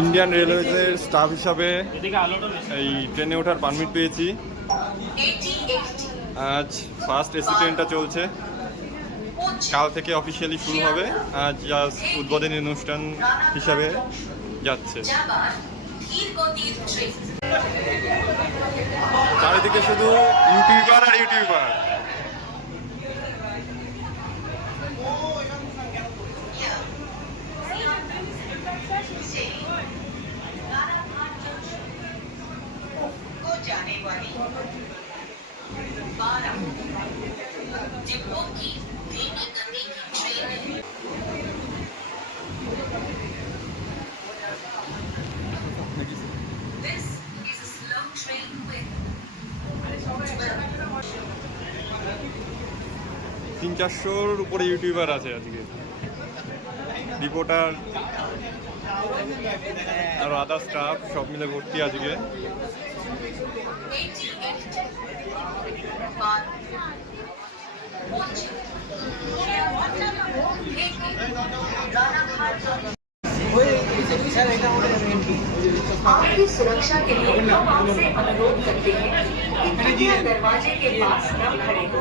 Indian রেলওয়েজের staff হিসাবে এই ট্রেনে ওঠার পারমিট পেয়েছি। আজ ফার্স্ট এসি ট্রেনটা চলছে, কাল থেকে অফিসিয়ালি শুরু হবে। আজ জাস্ট উদ্বোধনী অনুষ্ঠান হিসাবে যাচ্ছে। চারিদিকে শুধু ইউটিউবার আর ইউটিউবার। তিন চারশোর উপরে ইউটিউবার আছে আজকে, রিপোর্টার আর আদার স্টাফ সব মিলে ভর্তি আজকে। आपकी सुरक्षा के लिए हम आपसे अनुरोध करते हैं कि कृपया दरवाजे के पास न खड़े हो।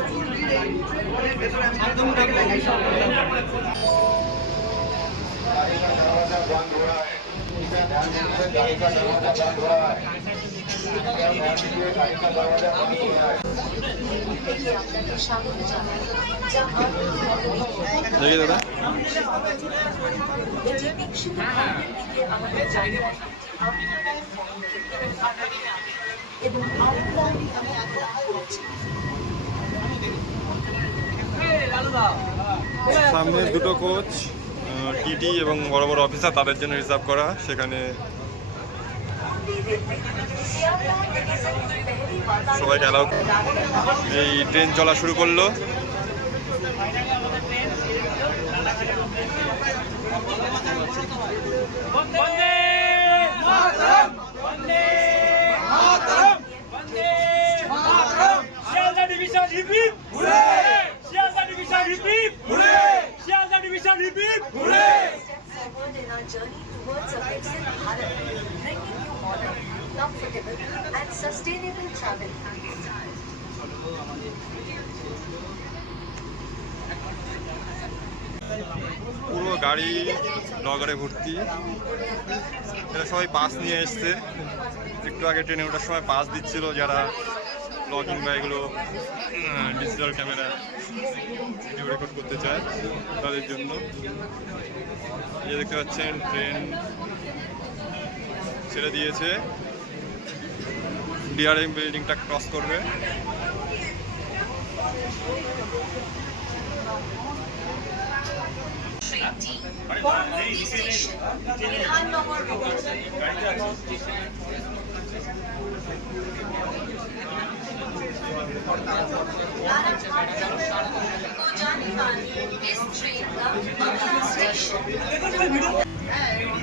देखिए दादा সামনে দুটো কোচ টিটি এবং বড় বড় অফিসার তাদের জন্য রিজার্ভ করা, সেখানে সবাই অ্যালাউ। এই ট্রেন চলা শুরু করলো। Journey towards a Viksit Bharat, bringing you modern, comfortable and sustainable travel. পুরো গাড়ি ব্লগারে ভর্তি। এরা সবাই পাস নিয়ে এসছে। একটু আগে ট্রেনে ওঠার সময় পাস দিচ্ছিল যারা ব্লগিং বা এগুলো ডিজিটাল ক্যামেরা ভিডিও রেকর্ড করতে চায় তাদের জন্য। এই দেখতে পাচ্ছেন ট্রেন ছেড়ে দিয়েছে, ডিআরএম বিল্ডিংটা ক্রস করবে।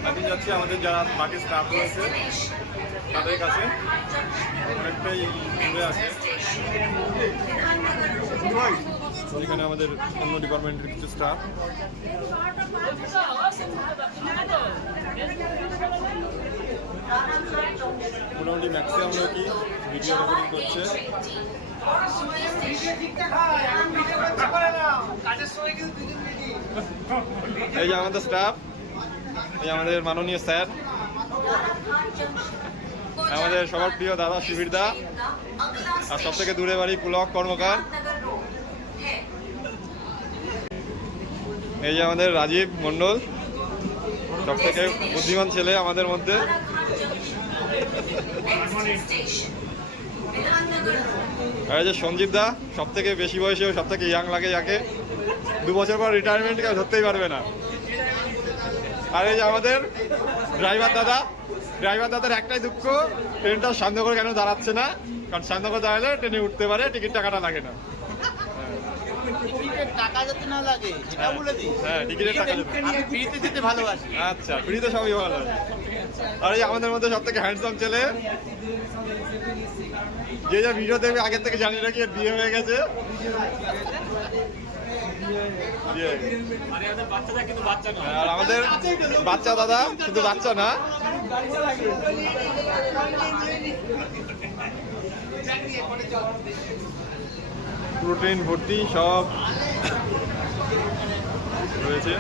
আমি যাচ্ছি আমাদের যারা বাকি স্টাফ রয়েছে তাদের কাছে, অনেকটাই দূরে আছে। এখানে আমাদের অন্য ডিপার্টমেন্টের কিছু স্টাফ। মোটামুটি ম্যাক্সিমাম লোকই ভিডিও রেকর্ডিং করছে। এই যে আমাদের স্টাফ, এই আমাদের মাননীয় স্যার, আমাদের সবার প্রিয় দাদা শিবির দা, আর সব থেকে দূরে বাড়ি পুলক কর্মকার। এই যে আমাদের রাজীব মণ্ডল, সব থেকে বুদ্ধিমান ছেলে আমাদের মধ্যে। আর এই যে সঞ্জীব দা, সব থেকে বেশি বয়সে সব থেকে ইয়াং লাগে যাকে, 2 বছর পর রিটায়ারমেন্ট কেউ ধরতেই পারবে না। আর এই যে আমাদের ড্রাইভার দাদা, ড্রাইভার দাদার একটাই দুঃখ, ট্রেনটা শান্তনগর কেন দাঁড়াচ্ছে না, কারণ শান্তনগর দাঁড়ালে ট্রেনে উঠতে পারে, টিকিট টাকাটা লাগে না। টাকা যাতে না লাগে সেটা বলে দিই। হ্যাঁ, টিকিটের টাকা ফ্রিতে যেতে ভালোবাসি। আচ্ছা, ফ্রিতে সবই ভালো আছে। আর এই আমাদের মধ্যে সব থেকে হ্যান্ডসাম ছেলে, যে যা ভিডিও দেখবে আগের থেকে জানি নাকি এর বিয়ে হয়ে গেছে। আর আমাদের বাচ্চা দাদা, শুধু বাচ্চা না, পুরো ট্রেন ভর্তি সব রয়েছে।